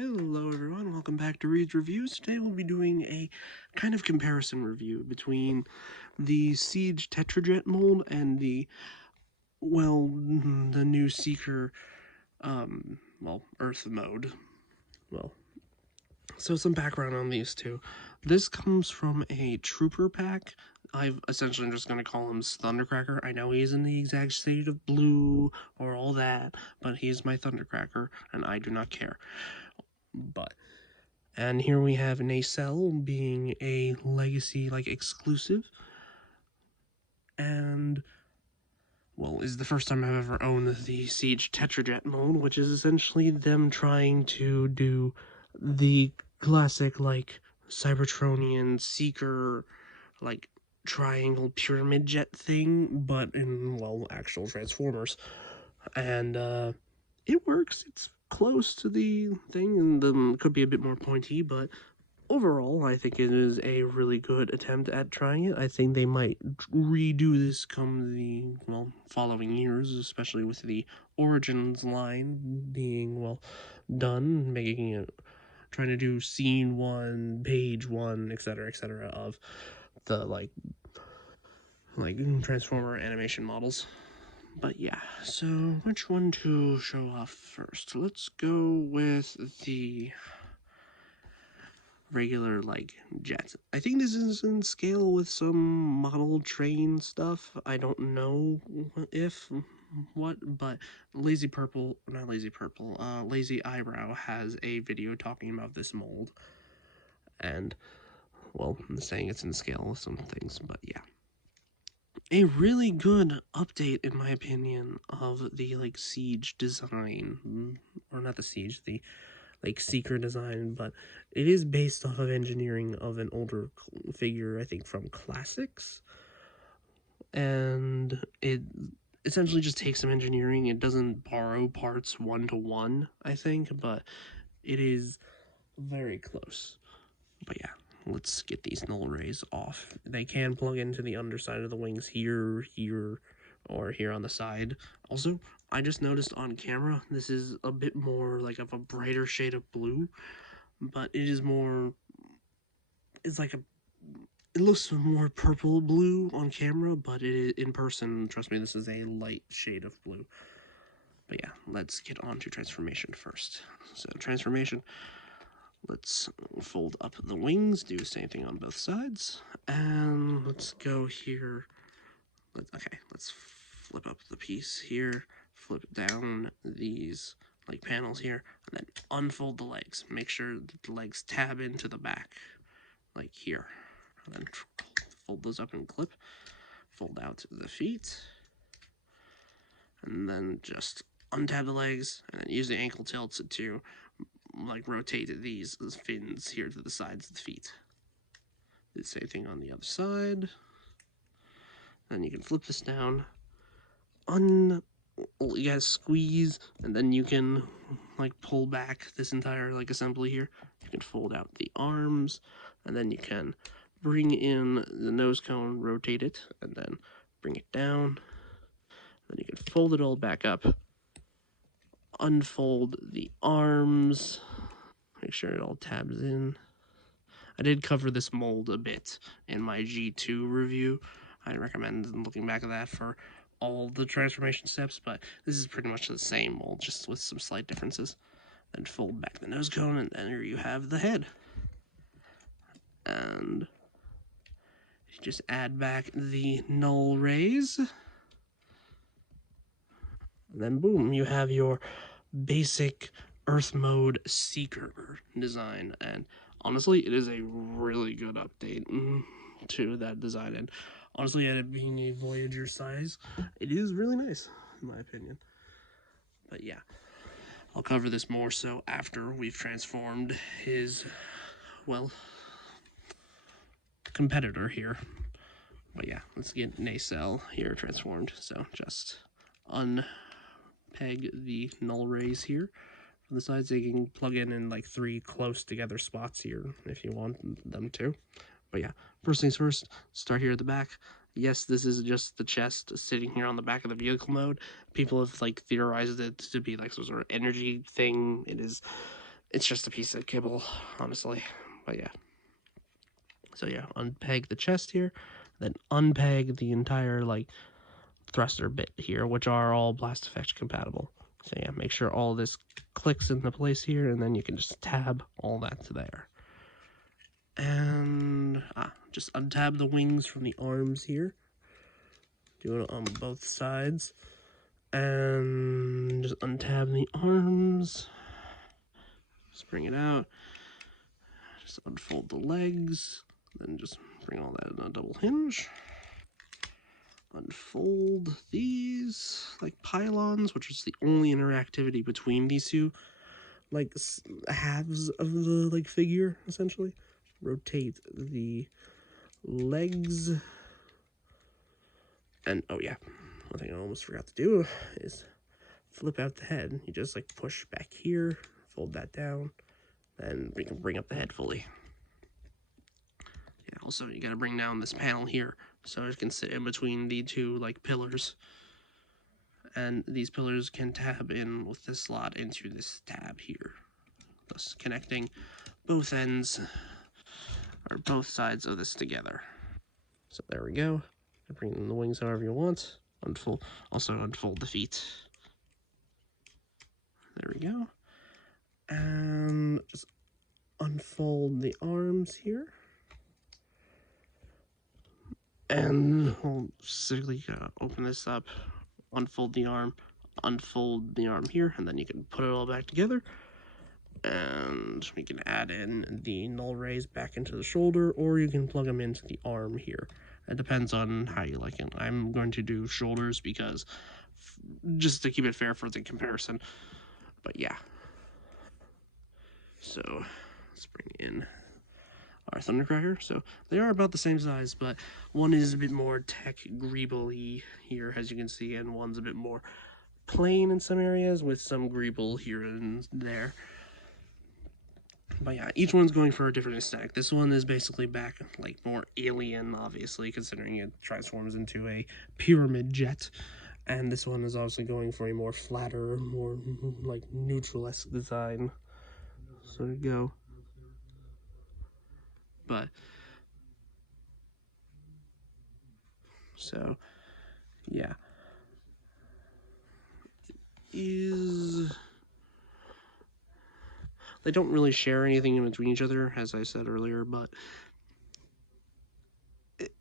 Hello everyone, welcome back to Reed's Reviews. Today we'll be doing a kind of comparison review between the Siege Tetrajet mold and the new Seeker, Earth mode. So some background on these two. This comes from a Trooper pack. I'm essentially just going to call him Thundercracker. I know he's in the exact shade of blue or all that, but he's my Thundercracker, and I do not care. And here we have Nacelle being a legacy exclusive, and is the first time I've ever owned the Siege Tetrajet mode, which is essentially them trying to do the classic Cybertronian Seeker triangle pyramid jet thing, but in actual Transformers, and it works. It's close to the thing, and could be a bit more pointy, but overall, I think it is a really good attempt at trying it. I think they might redo this come the, following years, especially with the Origins line being, done, making it, trying to do scene 1, page 1, etc., of the, Transformer animation models. But yeah, so which one to show off first? Let's go with the regular jets. I think this is in scale with some model train stuff. I don't know but Lazy Eyebrow has a video talking about this mold, and I'm saying it's in scale with some things, but yeah. A really good update, in my opinion, of the Siege design, or not the Siege, the Seeker design, but it is based off of engineering of an older figure, I think from Classics, and it essentially just takes some engineering. It doesn't borrow parts one-to-one, I think, but it is very close. But yeah, let's get these null rays off. They can plug into the underside of the wings here, or here on the side. Also, I just noticed on camera, this is a bit more of a brighter shade of blue, but it is more, it looks more purple blue on camera, but in person, trust me, this is a light shade of blue. But yeah, let's get on to transformation first. So transformation, let's fold up the wings, do the same thing on both sides, and let's go here. Let's flip up the piece here, flip down these panels here, and then unfold the legs. Make sure that the legs tab into the back, like here. And then fold those up and clip, fold out the feet, and then just untab the legs, and then use the ankle tilts to rotate these fins here to the sides of the feet. Do the same thing on the other side. Then you can flip this down, you guys squeeze, and then you can pull back this entire assembly here. You can fold out the arms, and then you can bring in the nose cone, rotate it, and then bring it down. Then you can fold it all back up, unfold the arms, make sure it all tabs in. I did cover this mold a bit in my G2 review. I recommend looking back at that for all the transformation steps, but this is pretty much the same mold, just with some slight differences. Then fold back the nose cone, and there you have the head. And you just add back the null rays. And then boom, you have your basic Earth mode Seeker design. And honestly, it is a really good update to that design. And honestly, at it being a Voyager size, it is really nice, in my opinion. But yeah, I'll cover this more so after we've transformed his, competitor here. But yeah, let's get Nacelle here transformed. So just unpeg the null rays here from the sides. They can plug in 3 close together spots here if you want them to. But yeah, first things first, start here at the back. Yes, this is just the chest sitting here on the back of the vehicle mode. People have theorized it to be some sort of energy thing. It is It's just a piece of kibble, honestly. But yeah. So yeah, unpeg the chest here, then unpeg the entire like thruster bit here, which are all blast effect compatible. So yeah, make sure all this clicks into place here, and then you can just tab all that to there. And just untab the wings from the arms here. Do it on both sides. And just untab the arms. Just bring it out. Just unfold the legs. Then just bring all that in a double hinge. Unfold these like pylons, which is the only interactivity between these two like halves of the like figure essentially. Rotate the legs, and oh yeah, one thing I almost forgot to do is flip out the head. You just like push back here, fold that down, then we can bring up the head fully. Yeah, also you gotta bring down this panel here so it can sit in between the two like pillars, and these pillars can tab in with this slot into this tab here, thus connecting both ends or both sides of this together. So there we go. Bring in the wings however you want. Unfold, also unfold the feet. There we go. And just unfold the arms here. And we'll specifically open this up, unfold the arm here, and then you can put it all back together. And we can add in the null rays back into the shoulder, or you can plug them into the arm here. It depends on how you like it. I'm going to do shoulders because just to keep it fair for the comparison. But yeah. So let's bring in our Thundercracker. So they are about the same size, but one is a bit more tech greeble-y here, as you can see, and one's a bit more plain in some areas with some greeble here and there. But yeah, each one's going for a different aesthetic. This one is basically back like more alien, obviously, considering it transforms into a pyramid jet. And this one is also going for a more flatter, more like neutral-esque design. So there you go. But so yeah. They don't really share anything in between each other, as I said earlier, but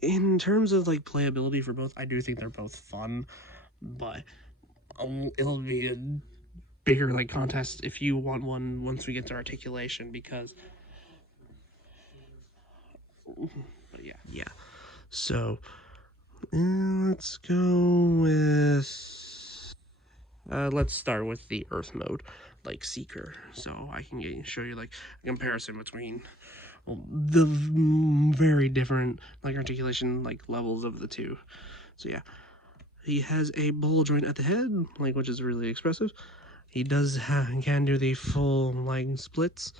in terms of like playability for both, I do think they're both fun, but it'll be a bigger like contest if you want one once we get to articulation, because but yeah. So let's go with let's start with the Earth mode, like Seeker, so I can show you like a comparison between the very different like articulation like levels of the two. So yeah, he has a ball joint at the head, like, which is really expressive. He can do the full like splits.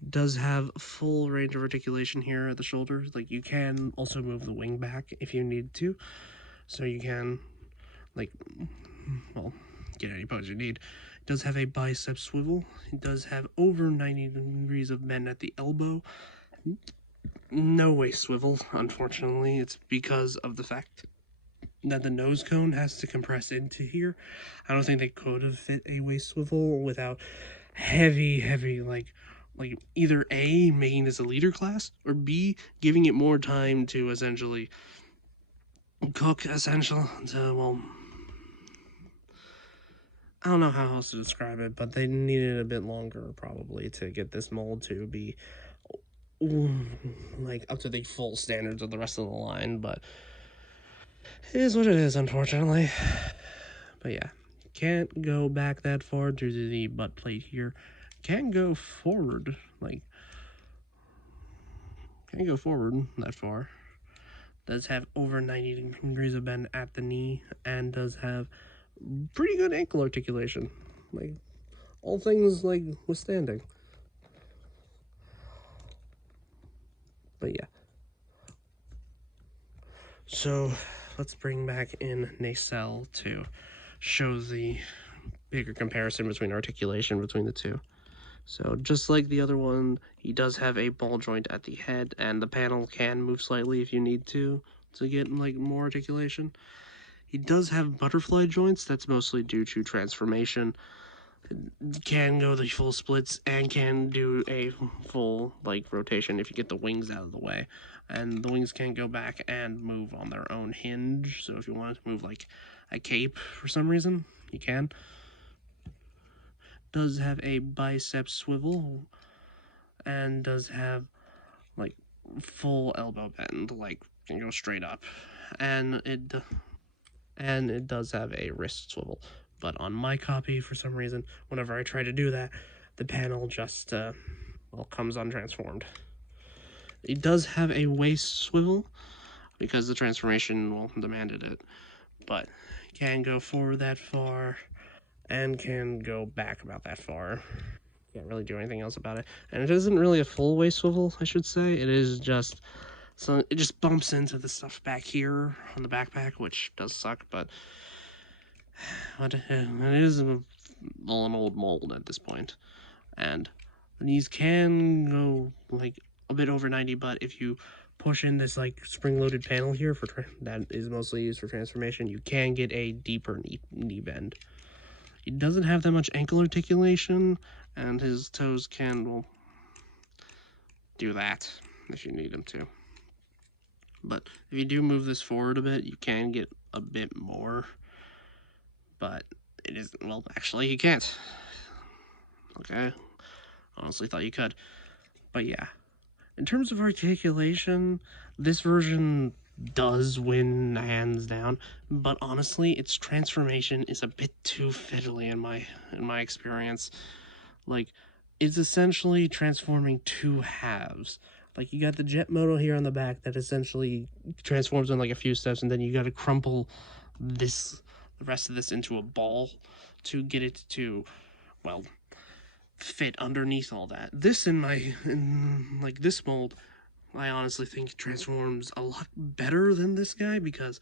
He does have full range of articulation here at the shoulders. Like, you can also move the wing back if you need to, so you can like, well, get any pose you need. It does have a bicep swivel. It does have over 90 degrees of bend at the elbow. No waist swivel, unfortunately. It's because of the fact that the nose cone has to compress into here. I don't think they could have fit a waist swivel without heavy like either A, making this a leader class, or B, giving it more time to essentially cook, well, I don't know how else to describe it, but they needed a bit longer probably to get this mold to be like up to the full standards of the rest of the line, but it is what it is, unfortunately. But yeah, can't go back that far due to the butt plate here. Can't go forward, like, can't go forward that far. Does have over 90 degrees of bend at the knee, and does have pretty good ankle articulation. Like, all things, like, withstanding. But yeah. So, let's bring back in Nacelle to show the bigger comparison between articulation between the two. So just like the other one, he does have a ball joint at the head, and the panel can move slightly if you need to get like more articulation. He does have butterfly joints. That's mostly due to transformation. It can go the full splits and can do a full like rotation if you get the wings out of the way. And the wings can go back and move on their own hinge. So if you want to move like a cape for some reason, you can. Does have a bicep swivel and does have like full elbow bend, like can go straight up, and it does have a wrist swivel. But on my copy, for some reason, whenever I try to do that, the panel just well comes untransformed. It does have a waist swivel because the transformation well demanded it, but can go forward that far and can go back about that far. Can't really do anything else about it. And it isn't really a full waist swivel, I should say. It is just so it just bumps into the stuff back here on the backpack, which does suck, but it is all an old mold at this point. And these can go like a bit over 90, but if you push in this like spring-loaded panel here that is mostly used for transformation, you can get a deeper knee bend. He doesn't have that much ankle articulation, and his toes can, well, do that if you need them to. But if you do move this forward a bit, you can get a bit more. But it isn't, well, actually you can't. Okay, honestly thought you could. But yeah, in terms of articulation, this version does win hands down, but honestly its transformation is a bit too fiddly in my experience. Like, it's essentially transforming two halves. Like, you got the jet motor here on the back that essentially transforms in like a few steps, and then you got to crumple the rest of this into a ball to get it to, well, fit underneath all that. This in like this mold, I honestly think transforms a lot better than this guy because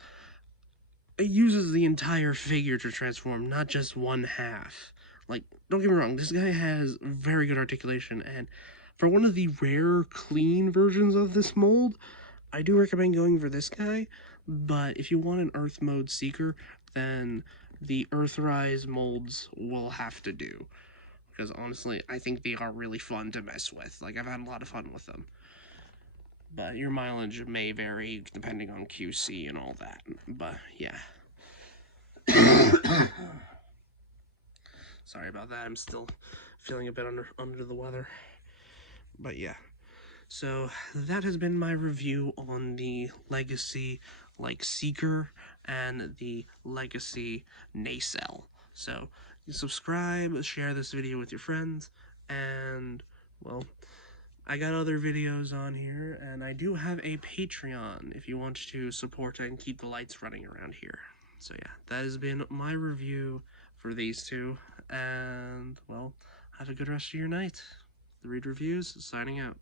it uses the entire figure to transform, not just one half. Like, don't get me wrong, this guy has very good articulation, and for one of the rare clean versions of this mold, I do recommend going for this guy. But if you want an Earth mode seeker, then the Earthrise molds will have to do. Because honestly, I think they are really fun to mess with. Like, I've had a lot of fun with them. But your mileage may vary depending on QC and all that. But yeah. Sorry about that. I'm still feeling a bit under the weather. But yeah. So that has been my review on the Legacy like Seeker and the Legacy Nacelle. So you subscribe, share this video with your friends, and well, I got other videos on here, and I do have a Patreon if you want to support and keep the lights running around here. So yeah, that has been my review for these two, and well, have a good rest of your night. The Read Reviews, signing out.